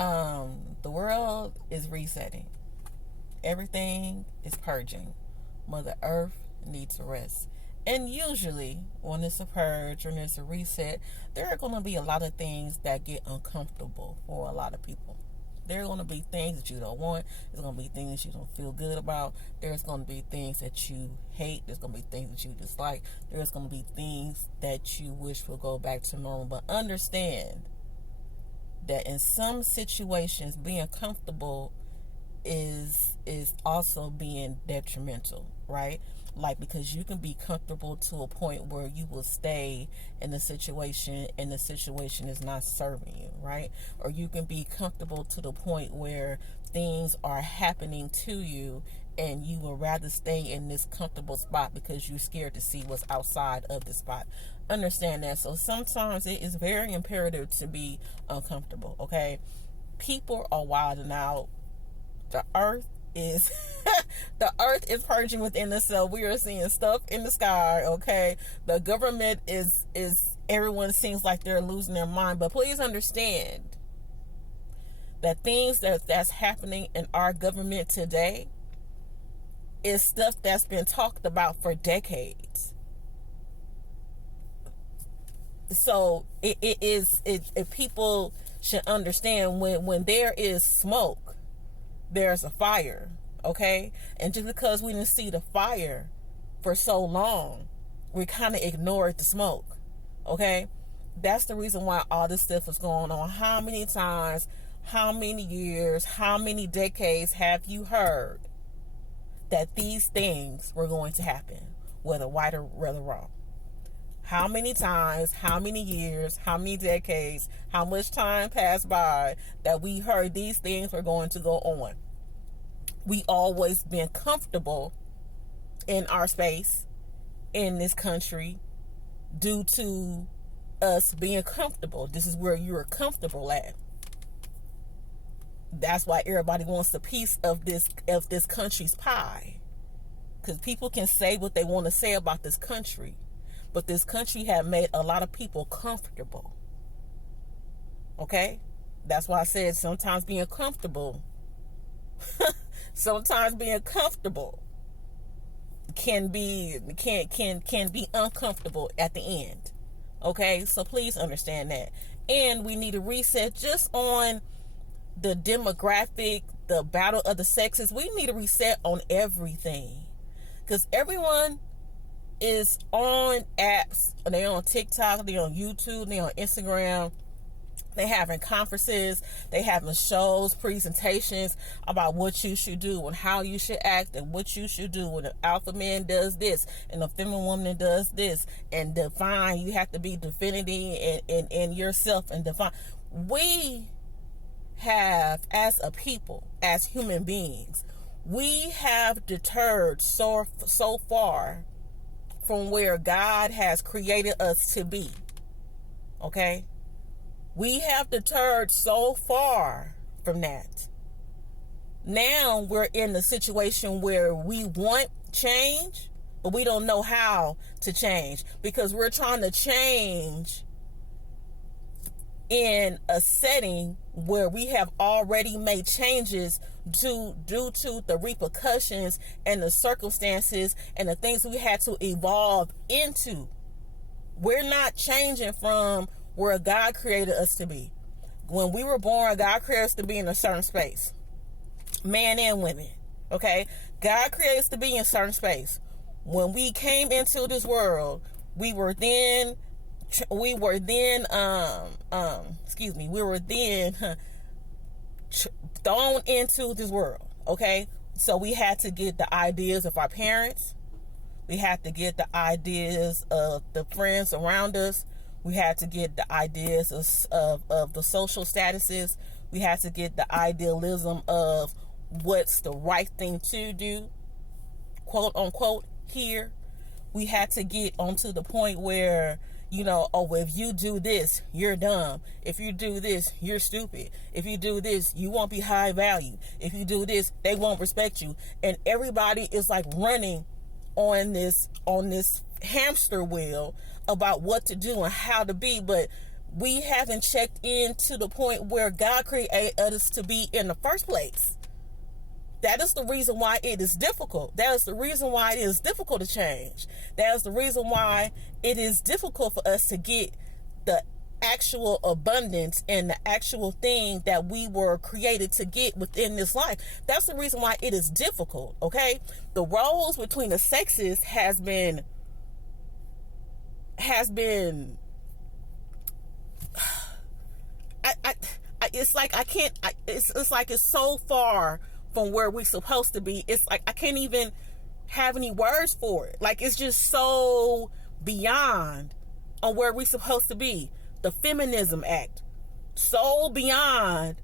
The world is resetting. Everything is purging. Mother Earth needs a rest. And usually, when it's a purge or it's a reset, there are going to be a lot of things that get uncomfortable for a lot of people. There are going to be things that you don't want. There's going to be things that you don't feel good about. There's going to be things that you hate. There's going to be things that you dislike. There's going to be things that you wish will go back to normal. But understand that in some situations, being comfortable is also being detrimental, right? Like, because you can be comfortable to a point where you will stay in the situation and the situation is not serving you, right? Or you can be comfortable to the point where things are happening to you and you would rather stay in this comfortable spot because you're scared to see what's outside of the spot. Understand that. So sometimes it is very imperative to be uncomfortable, okay? People are wilding out. The earth is the earth is purging within itself. We are seeing stuff in the sky, okay? The government is everyone seems like they're losing their mind. But please understand that things that's happening in our government today is stuff that's been talked about for decades. So it people should understand when there is smoke, there's a fire, okay? And just because we didn't see the fire for so long, we kind of ignored the smoke, okay? That's the reason why all this stuff is going on. How many times, how many years, how many decades have you heard that these things were going to happen, whether right or whether wrong? How many times, how many years, how many decades, how much time passed by that we heard these things were going to go on? We always been comfortable in our space, in this country, due to us being comfortable. This is where you're comfortable at. That's why everybody wants a piece of this country's pie. Because people can say what they want to say about this country. But this country have made a lot of people comfortable. Okay? That's why I said sometimes being comfortable can be uncomfortable at the end. Okay? So please understand that. And we need a reset just on the demographic, the battle of the sexes. We need a reset on everything. Because everyone is on apps. They're on TikTok, they're on YouTube, they're on Instagram. They having conferences, they having shows, presentations about what you should do and how you should act and what you should do when an alpha man does this and a feminine woman does this, and define. You have to be definitive in yourself and define. We have, as a people, as human beings, we have deterred so far from where God has created us to be. Okay? We have deterred so far from that. Now we're in the situation where we want change, but we don't know how to change because we're trying to change in a setting where we have already made changes due to the repercussions and the circumstances and the things we had to evolve into. We're not changing from where God created us to be. When we were born, God created us to be in a certain space. Man and women. Okay? God created us to be in a certain space. When we came into this world, we were then thrown into this world. Okay? So we had to get the ideas of our parents. We had to get the ideas of the friends around us. We had to get the ideas of the social statuses. We had to get the idealism of what's the right thing to do, quote unquote, here. We had to get onto the point where, if you do this, you're dumb. If you do this, you're stupid. If you do this, you won't be high value. If you do this, they won't respect you. And everybody is like running on this hamster wheel about what to do and how to be. But We haven't checked in to the point where God created us to be in the first place. That is the reason why it is difficult. That is the reason why it is difficult to change. That is the reason why it is difficult for us to get the actual abundance and the actual thing that we were created to get within this life. That's the reason why it is difficult, okay? The roles between the sexes has been it's like I can't it's like it's so far from where we're supposed to be. It's like I can't even have any words for it. Like, it's just so beyond on where we're supposed to be. The Feminism Act, so beyond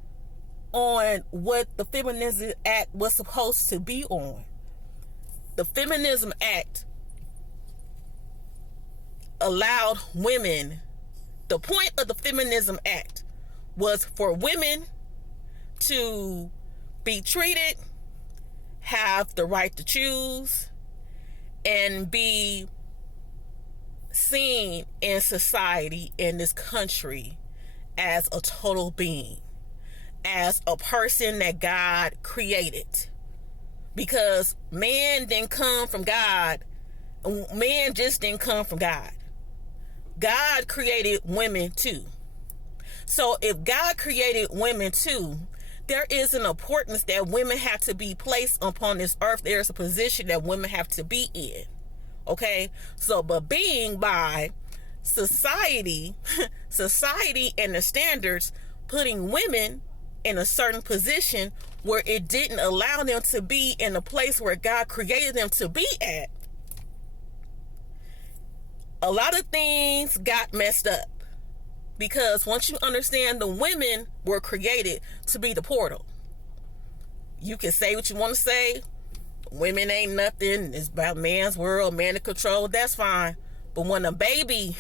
on what the Feminism Act was supposed to be on. The Feminism Act allowed women, the point of the Feminism Act was for women to be treated, have the right to choose, and be seen in society, in this country, as a total being, as a person that God created. Because man didn't come from God. Man just didn't come from God. God created women too. So if God created women too, there is an importance that women have to be placed upon this earth. There's a position that women have to be in. Okay? So, but being by society and the standards putting women in a certain position where it didn't allow them to be in a place where God created them to be at, a lot of things got messed up. Because once you understand the women were created to be the portal, you can say what you want to say. Women ain't nothing. It's about man's world, man to control. That's fine. But when a baby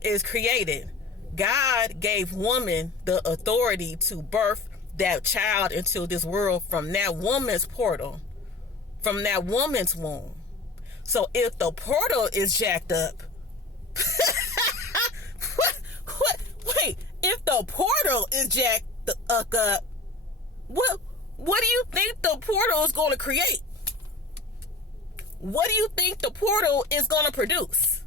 is created, God gave woman the authority to birth that child into this world from that woman's portal, from that woman's womb. So if the portal is jacked up, wait, if the portal is jacked up, what do you think the portal is going to create? What do you think the portal is going to produce?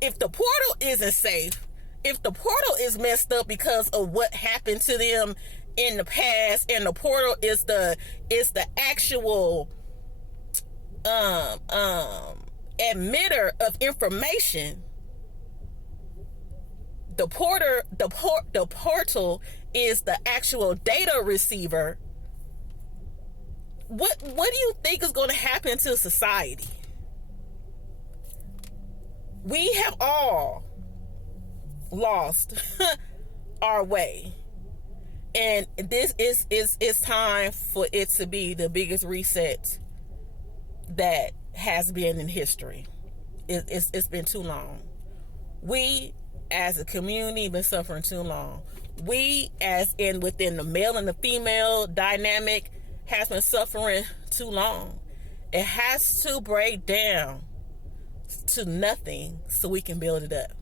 If the portal isn't safe, if the portal is messed up because of what happened to them in the past, and the portal is the actual emitter of information, the portal is the actual data receiver. What do you think is going to happen to society? We have all lost our way, and this is time for it to be the biggest reset that has been in history. It's been too long. We as a community been suffering too long. We as in within the male and the female dynamic has been suffering too long. It has to break down to nothing so we can build it up.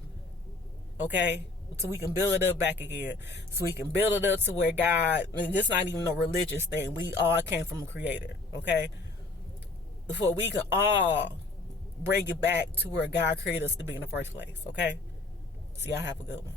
Okay? So we can build it up back again. So we can build it up to where God, I mean, this is not even a religious thing. We all came from a creator. Okay? Before we can all bring it back to where God created us to be in the first place. Okay? So y'all have a good one.